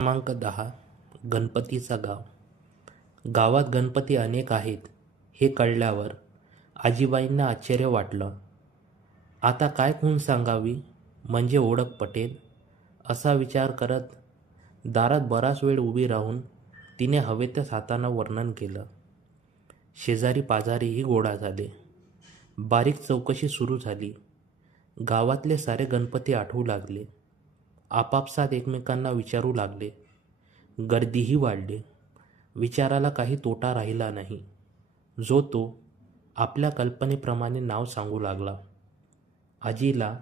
क्रमांक दहा गणपतीचा गाव. गावात गणपती अनेक आहेत हे कळल्यावर आजीबाईंना आश्चर्य वाटलं. आता काय खूण सांगावी? म्हणजे ओळख पटेल? असा विचार करत दारात बराच वेळ उभी राहून तिने हवेतच हातानं वर्णन केलं. शेजारी पाजारीही गोळा झाले. बारीक चौकशी सुरू झाली. गावातले सारे गणपती आठवू लागले. आपापसात एकमेकांना विचारू लागले. गर्दीही वाढली. विचाराला काही तोटा राहिला नाही. जो तो आपल्या कल्पनेप्रमाणे नाव सांगू लागला. आजीला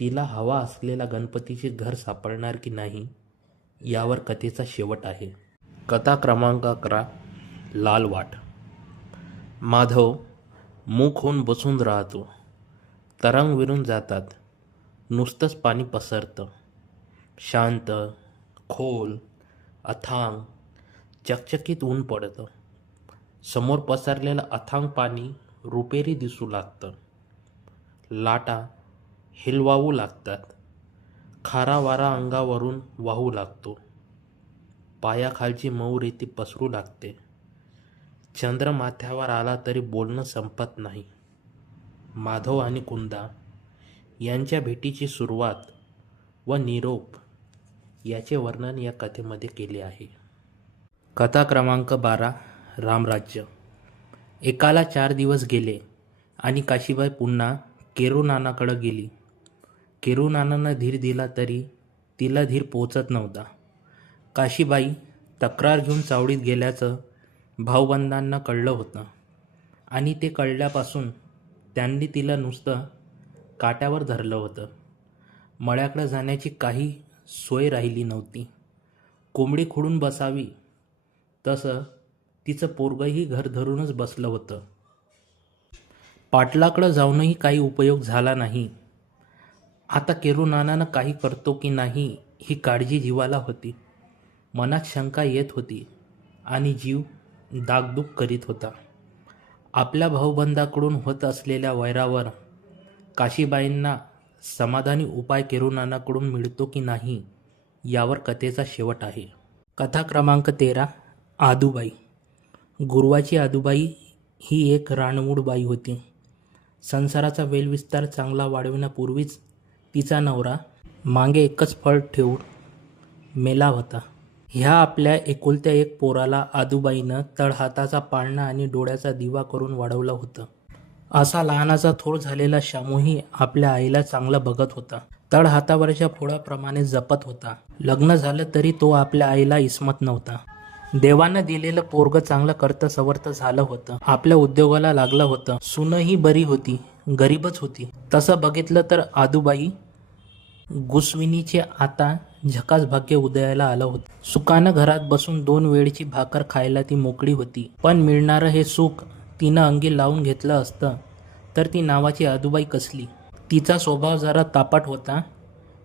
तिला हवा असलेला गणपतीचे घर सापडणार की नाही यावर कथेचा शेवट आहे. कथा क्रमांक अकरा लाल वाट. माधव मूक होऊन बसून राहतो. तरंग विरून जातात. नुसतंच पाणी पसरतं. शांत खोल अथांग चकचकीत ऊन पडतं. समोर पसरलेलं अथांग पाणी रुपेरी दिसू लागतं. लाटा हिलवावू लागतात. खारा वारा अंगावरून वाहू लागतो. पायाखालची मऊ रेती पसरू लागते. चंद्र माथ्यावर आला तरी बोलणं संपत नाही. माधव आणि कुंदा यांच्या भेटीची सुरुवात व निरोप याचे वर्णन या कथेमध्ये केले आहे. कथा क्रमांक बारा रामराज्य. एकाला चार दिवस गेले आणि काशीबाई पुन्हा केरू नानाकडं गेली. केरूनानानं धीर दिला तरी तिला धीर पोचत नव्हता. काशीबाई तक्रार घेऊन चावडीत गेल्याचं भाऊबंधांना कळलं होतं आणि ते कळल्यापासून त्यांनी तिला नुसतं काट्यावर धरलं होतं. मळ्याकडं जाण्याची काही सोय राहिली नव्हती. कोंबडी खुडून बसावी तसं तिचं पोरगंही घर धरूनच बसलं होतं. पाटलाकडं जाऊनही काही उपयोग झाला नाही. आता केरू नानानं काही करतो की नाही ही काळजी जीवाला होती. मनात शंका येत होती आणि जीव दागदुग करीत होता. आपल्या भाऊबंधाकडून होत असलेल्या वैरावर काशीबाईंना समाधानी उपाय केरुनानाकडून मिळतो की नाही यावर कथेचा शेवट आहे. कथा क्रमांक तेरा आदूबाई. गुरुवाची आदूबाई ही एक रानमूड बाई होती. संसाराचा वेलविस्तार चांगला वाढविण्यापूर्वीच तिचा नवरा मागे एकच फळ ठेवून मेला होता. ह्या आपल्या एकुलत्या एक पोराला आदूबाईनं तळहाताचा पाळणा आणि डोळ्याचा दिवा करून वाढवलं होतं. असा लहानाचा थोर झालेला शामूही आपल्या आईला चांगला बघत होता. तळ हातावरच्या फोडाप्रमाणे जपत होता. लग्न झालं तरी तो आपल्या आईला इसमत नव्हता. देवानं दिलेलं पोरग चांगलं करतं सवर्त झालं होतं. आपल्या उद्योगाला लागलं होतं. सुनही बरी होती. गरीबच होती. तसं बघितलं तर आदूबाई गुस्विनीचे आता झकास भाग्य उदयाला आलं होतं. सुखानं घरात बसून दोन वेळची भाकर खायला ती मोकळी होती. पण मिळणारं हे सुख तिनं अंगी लावून घेतलं असतं. तर ती नावाची आदूबाई कसली? तिचा स्वभाव जरा तापट होता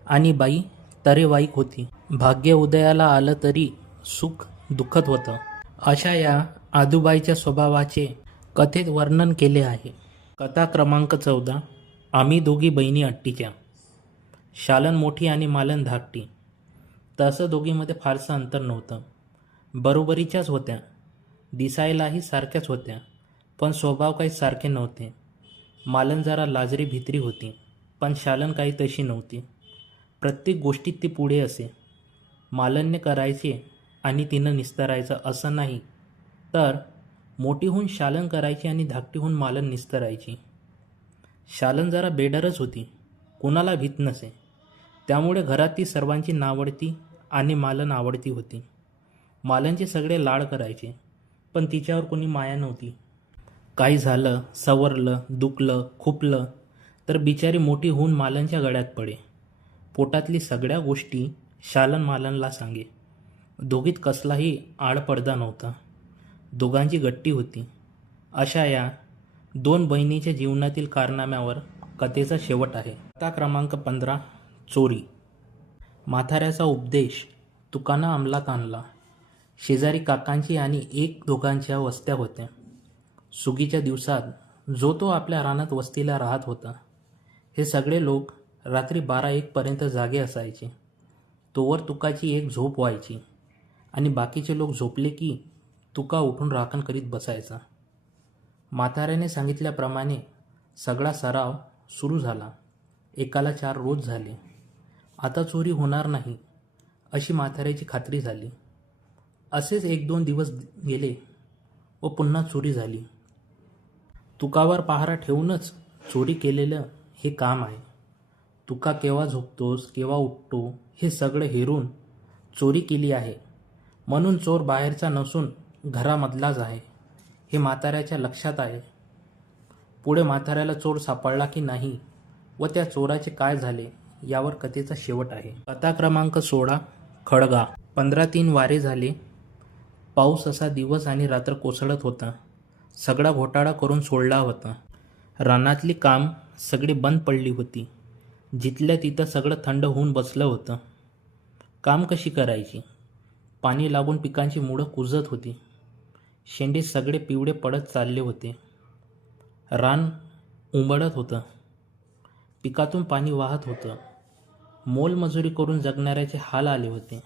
आणि बाई तरेवाईक होती. भाग्य उदयाला आलं तरी सुख दुःखत होतं. अशा या आदूबाईच्या स्वभावाचे कथेत वर्णन केले आहे. कथा क्रमांक चौदा. आम्ही दोघी बहिणी अट्टीच्या. शालन मोठी आणि मालन धाकटी. तसं दोघीमध्ये फारसं अंतर नव्हतं. बरोबरीच्याच होत्या. दिसायलाही सारख्याच होत्या. पण स्वभाव काही सारखे नव्हते. मालन जरा लाजरी भित्री होती पण शालन काही तशी नव्हती. प्रत्येक गोष्टीत ती पुढे असे. मालनने करायचे आणि तिनं निस्तरायचं असं नाही. तर मोठीहून शालन करायची आणि धाकटीहून मालन निस्तरायची. शालन जरा बेडरच होती कोणाला भीत नसे. त्यामुळे घरात ती सर्वांची नावडती आणि मालन आवडती होती. मालनचे सगळे लाड करायचे पण तिच्यावर कोणी माया नव्हती. काही झालं सवरलं दुखलं खुपलं तर बिचारी मोठी होऊन मालनच्या गळ्यात पडे. पोटातली सगळ्या गोष्टी शालन मालनला सांगे. दोघीत कसलाही आडपडदा नव्हता. दोघांची गट्टी होती. अशा या दोन बहिणीच्या जीवनातील कारनाम्यावर कथेचा शेवट आहे. कथा क्रमांक पंधरा चोरी. म्हाताऱ्याचा उपदेश तुकानं अंमलात आणला. शेजारी काकांची आणि एक दोघांच्या वस्त्या होत्या. सुगीच्या दिवसात जो तो आपल्या रानात वस्तीला राहत होता. हे सगळे लोक रात्री बारा एकपर्यंत जागे असायचे. तोवर तुकाची एक झोप व्हायची आणि बाकीचे लोक झोपले की तुका उठून राखण करीत बसायचा. म्हाताऱ्याने सांगितल्याप्रमाणे सगळा सराव सुरू झाला. एकाला चार रोज झाले. आता चोरी होणार नाही अशी म्हाताऱ्याची खात्री झाली. असेच एक दोन दिवस गेले व पुन्हा चोरी झाली. तुकावर पहारा ठेवूनच चोरी केलेलं हे काम आहे. तुका केव्हा झोपतोस केव्हा उठतो हे सगळं हेरून चोरी केली आहे. म्हणून चोर बाहेरचा नसून घरामधलाच आहे. हे म्हाताऱ्याच्या लक्षात आहे. पुढे म्हाताऱ्याला चोर सापडला की नाही व त्या चोराचे काय झाले यावर कथेचा शेवट आहे. कथा क्रमांक सोळा खडगा. पंधरा तीन वारे झाले. पाऊस असा दिवस आणि रात्र कोसळत होता. सगळा घोटाळा करून सोडला होता. रानातली काम सगळी बंद पडली होती. जिथल्या तिथं सगळं थंड होऊन बसलं होतं. काम कशी करायची? पाणी लागून पिकांची मुळं कुजत होती. शेंडे सगळे पिवळे पडत चालले होते. रान उंबडत होतं. पिकातून पाणी वाहत होतं. मोलमजुरी करून जगणाऱ्याचे हाल आले होते.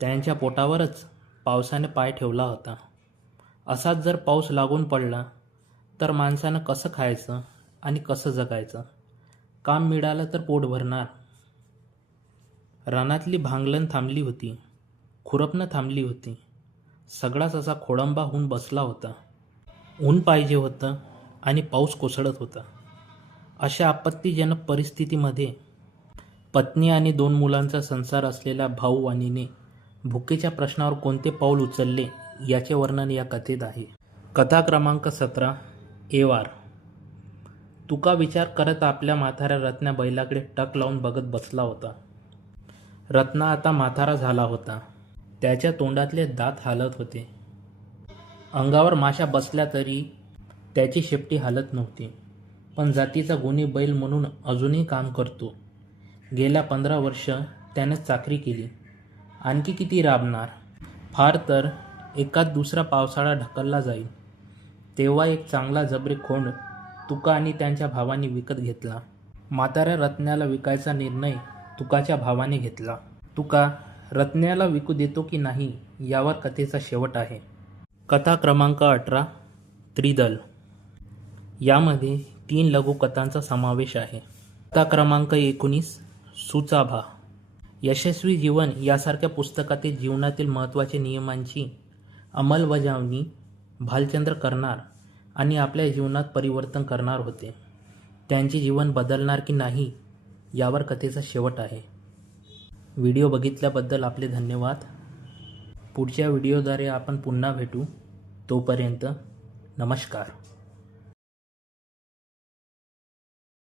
त्यांच्या पोटावरच पावसाने पाय ठेवला होता. असाच जर पाऊस लागून पडला तर माणसानं कसं खायचं आणि कसं जगायचं? काम मिळालं तर पोट भरणार. रानातली भांगलन थांबली होती खुरपणं थांबली होती. सगळाच असा खोळंबा होऊन बसला होता. ऊन पाहिजे होतं आणि पाऊस कोसळत होता. अशा आपत्तीजनक परिस्थितीमध्ये पत्नी आणि दोन मुलांचा संसार असलेल्या भाऊ वाणीने भुकेच्या प्रश्नावर कोणते पाऊल उचलले? याचे वर्णन या कथेत आहे. कथा क्रमांक सतरा एवार. तुका विचार करत आपल्या म्हाताऱ्या रत्ना बैलाकडे टक लावून बघत बसला होता. रत्ना आता म्हातारा झाला होता. त्याच्या तोंडातले दात हालत होते. अंगावर माशा बसल्या तरी त्याची शेपटी हालत नव्हती. पण जातीचा गुन्हे बैल म्हणून अजूनही काम करतो. गेल्या पंधरा वर्ष त्याने चाकरी केली. आणखी किती राबणार? फार तर एकात दुसरा पावसाळा ढकलला जाईल. तेव्हा एक चांगला जबरी खोंड तुका आणि त्यांच्या भावाने विकत घेतला. म्हाताऱ्या रत्न्याला विकायचा निर्णय तुकाच्या भावाने घेतला. तुका रत्न्याला विकू देतो की नाही यावर कथेचा शेवट आहे. कथा क्रमांक अठरा त्रिदल. यामध्ये तीन लघुकथांचा समावेश आहे. कथा क्रमांक एकोणीस सुचाभा. यशस्वी जीवन यासारख्या पुस्तकातील जीवनातील महत्त्वाच्या नियमांची अंमलबजावणी भालचंद्र करणार आणि आपल्या जीवनात परिवर्तन करणार होते. त्यांचे जीवन बदलणार की नाही यावर कथेचा शेवट आहे. व्हिडिओ बघितल्याबद्दल आपले धन्यवाद. पुढच्या व्हिडिओद्वारे आपण पुन्हा भेटू. तोपर्यंत नमस्कार.